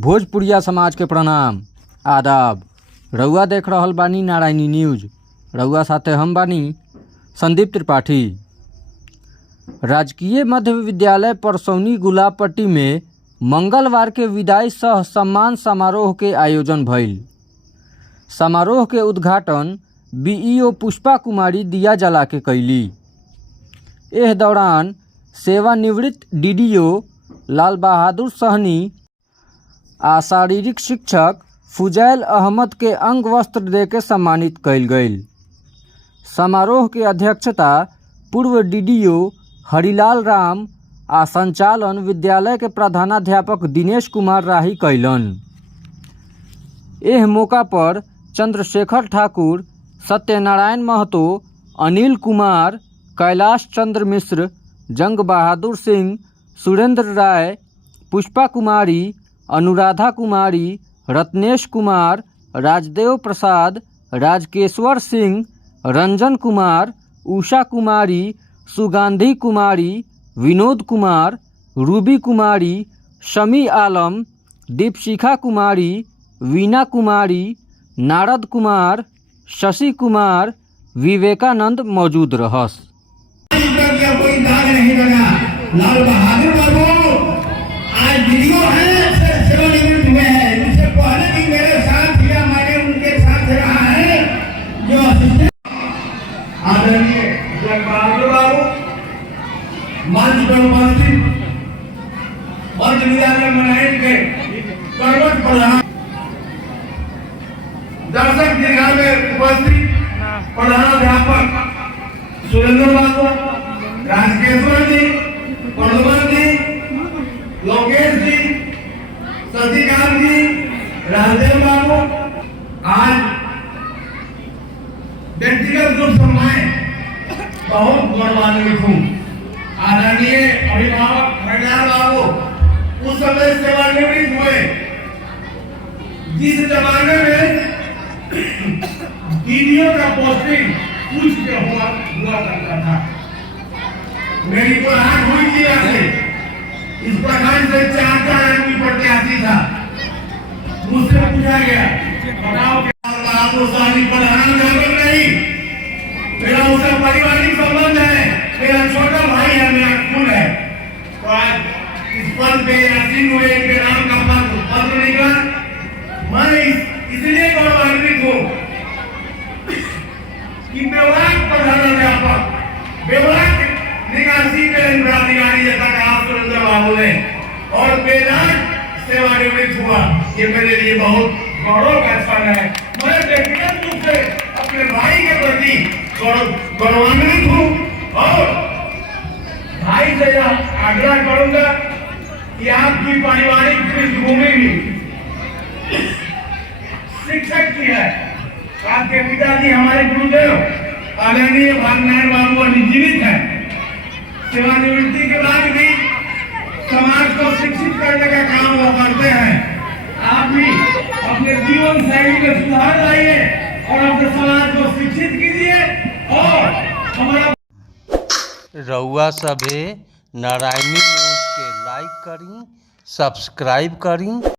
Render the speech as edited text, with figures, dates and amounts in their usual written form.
भोजपुरिया समाज के प्रणाम आदाब। रउआ देख रहल बानी नारायणी न्यूज। रउआ साथे हम बानी संदीप त्रिपाठी। राजकीय मध्य विद्यालय परसौनी गुलाबपट्टी में मंगलवार के विदाई सह सम्मान समारोह के आयोजन भइल। समारोह के उद्घाटन बीईओ पुष्पा कुमारी दिया जला के कैली। एह दौरान सेवानिवृत्त डीडीओ लाल बहादुर सहनी आ शारीरिक शिक्षक फुजैल अहमद के अंग वस्त्र दे के सम्मानित कइल गइल। समारोह के अध्यक्षता पूर्व डीडीओ हरिलाल राम आ संचालन विद्यालय के प्रधानाध्यापक दिनेश कुमार राही कैलन। एह मौका पर चंद्रशेखर ठाकुर, सत्यनारायण महतो, अनिल कुमार, कैलाश चंद्र मिश्र, जंग बहादुर सिंह, सुरेंद्र राय, पुष्पा कुमारी, अनुराधा कुमारी, रत्नेश कुमार, राजदेव प्रसाद, राजकेश्वर सिंह, रंजन कुमार, उषा कुमारी, सुगंधी कुमारी, विनोद कुमार, रूबी कुमारी, शमी आलम, दीपशिखा कुमारी, वीना कुमारी, नारद कुमार, शशि कुमार, विवेकानंद मौजूद रहस। कोई दाग नहीं लगा। लाल बहादुर बाबू आज वीडियो है, सेवानिवृत्त हुए हैं। इससे पहले भी मेरे साथ किया, मैंने उनके साथ रहा है। जो आदरणीय लाल बहादुर बाबू मंच पर उपस्थित मध्य विद्यालय मनाइन के कर्मठ प्रधान, दर्शक दीर्घा में उपस्थित प्रधानाध्यापक सुरेंद्र बाबू, राजकेश्वर जी, प्रद्युमन जी, लोकेश जी, शशिकांत जी, राजदेव बाबू, आज व्यक्तिगत रूप से मैं बहुत गौरवान्वित हूँ। आदरणीय अभिभावक हरिलाल बाबू उस समय सेवानिवृत्त हुए जिस जमाने में वीडियो का पोस्टिंग पूछ के हुआ करता था। मेरी को हाथ हुई थी ऐसे इस प्रकार से 4 आदमी प्रत्याशी था। मुझसे पूछा गया, बताओ क्या आपको शादी प्रधानाध्यापक नहीं, मेरा उसका पारिवारिक संबंध है, मेरा छोटा भाई है, मेरा खून है। तो आज इस पद पे आसीन हुए, इनके नाम का पत्र निकला। मैं इसलिए गौरवान्वित हूँ कि व्यवहार प्रधानाध्यापक, व्यवहार निकासी के अधिकारी जैसा कहा सुरेंद्र बाबू ने, और बेदाग सेवानिवृत्त हुआ, ये मेरे लिए बहुत गौरव का क्षण है। मैं व्यक्तिगत रूप से अपने भाई के प्रति गौरवान्वित हूँ और भाई से यह आग्रह करूंगा कि आपकी पारिवारिक पृष्ठभूमि भी शिक्षक की है। आपके पिताजी हमारे गुरुदेव आदरणीय भागनारायण बाबू अभी जीवित हैं। सेवानिवृत्ति के बाद भी समाज को शिक्षित करने का काम वो करते हैं। आप भी अपने जीवन शैली में सुधार लाइए और अपने समाज को शिक्षित कीजिए। और हमारा रउआ सभे नारायणी न्यूज के लाइक करी, सब्सक्राइब करी।